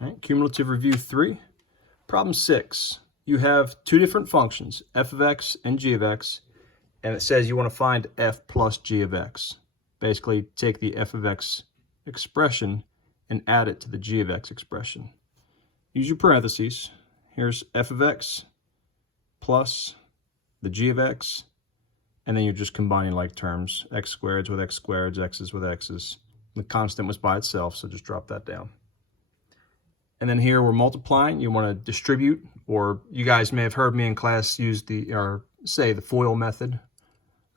All right, cumulative review 3. Problem 6. You have two different functions, f of x and g of x, and it says you want to find f plus g of x. Basically, take the f of x expression and add it to the g of x expression. Use your parentheses. Here's f of x plus the g of x, and then you're just combining like terms, x squareds with x squareds, x's with x's. The constant was by itself, so just drop that down. And then here we're multiplying. You want to distribute, or you guys may have heard me in class use say the FOIL method.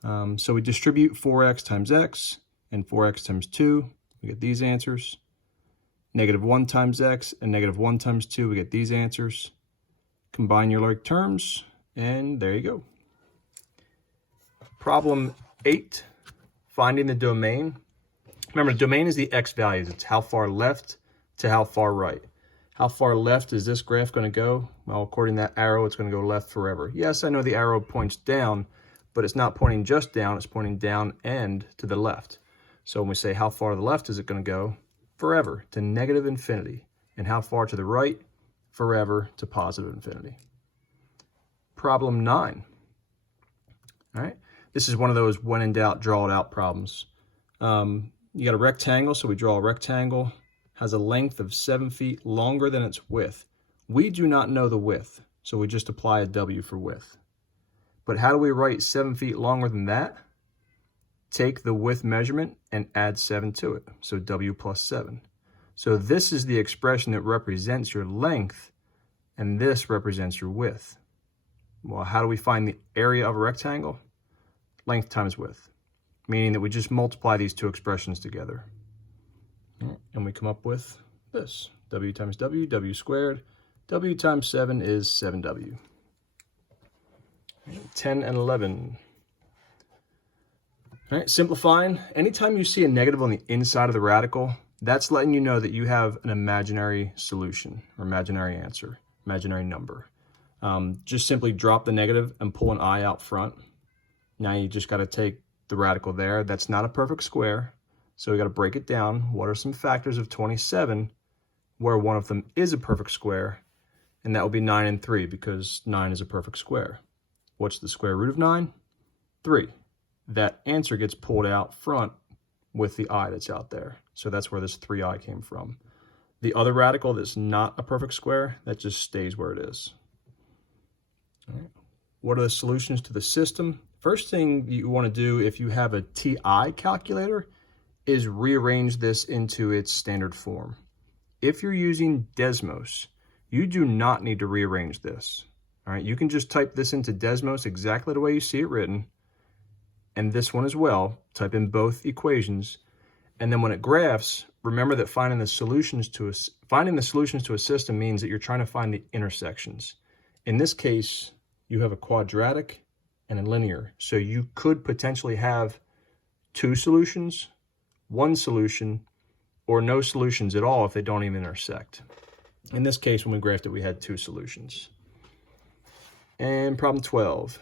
So we distribute 4x times x and 4x times 2. We get these answers. -1 times x and -1 times 2. We get these answers. Combine your like terms, and there you go. Problem 8, finding the domain. Remember, the domain is the x values. It's how far left to how far right. How far left is this graph going to go? Well, according to that arrow, it's going to go left forever. Yes, I know the arrow points down, but it's not pointing just down. It's pointing down and to the left. So when we say how far to the left is it going to go? Forever to negative infinity. And how far to the right? Forever to positive infinity. Problem 9. All right. This is one of those when in doubt, draw it out problems. You got a rectangle, so we draw a rectangle. Has a length of 7 feet longer than its width. We do not know the width, so we just apply a W for width. But how do we write 7 feet longer than that? Take the width measurement and add 7 to it, so W plus 7. So this is the expression that represents your length, and this represents your width. Well, how do we find the area of a rectangle? Length times width, meaning that we just multiply these two expressions together. And we come up with this. W times W, W squared. W times 7 is 7W. 10 and 11. All right, simplifying. Anytime you see a negative on the inside of the radical, that's letting you know that you have an imaginary solution or imaginary answer, imaginary number. Just simply drop the negative and pull an I out front. Now you just got to take the radical there. That's not a perfect square, so we got to break it down. What are some factors of 27 where one of them is a perfect square? And that will be 9 and 3 because 9 is a perfect square. What's the square root of 9? 3. That answer gets pulled out front with the I that's out there. So that's where this 3i came from. The other radical that's not a perfect square, that just stays where it is. All right. What are the solutions to the system? First thing you want to do if you have a TI calculator is rearrange this into its standard form. If you're using Desmos, you do not need to rearrange this. All right, you can just type this into Desmos exactly the way you see it written, and this one as well. Type in both equations, and then when it graphs, remember that finding the solutions to a system means that you're trying to find the intersections. In this case, you have a quadratic and a linear, so you could potentially have two solutions, one solution, or no solutions at all if they don't even intersect. In this case, when we graphed it, we had two solutions. And problem 12.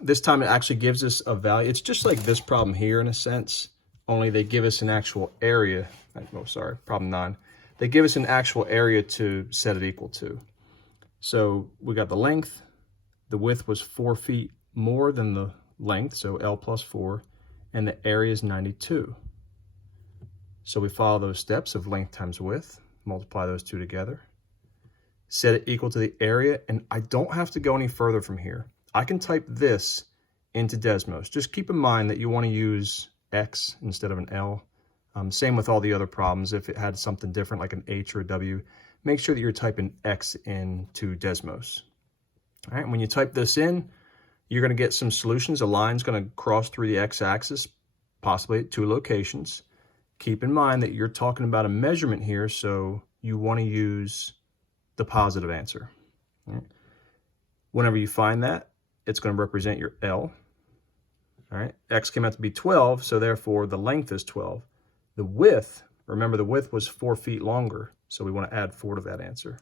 This time it actually gives us a value. It's just like this problem here in a sense, only they give us an actual area. Oh, sorry, problem 9. They give us an actual area to set it equal to. So we got the length. The width was 4 feet more than the length, so L plus 4, and the area is 92. So we follow those steps of length times width, multiply those two together, set it equal to the area, and I don't have to go any further from here. I can type this into Desmos. Just keep in mind that you want to use X instead of an L. Same with all the other problems. If it had something different like an H or a W, make sure that you're typing X into Desmos. All right, when you type this in, you're going to get some solutions. A line's going to cross through the X-axis, possibly at 2 locations. Keep in mind that you're talking about a measurement here, so you want to use the positive answer. All right. Whenever you find that, it's going to represent your L. All right, X came out to be 12, so therefore the length is 12. The width, remember the width was 4 feet longer, so we want to add 4 to that answer.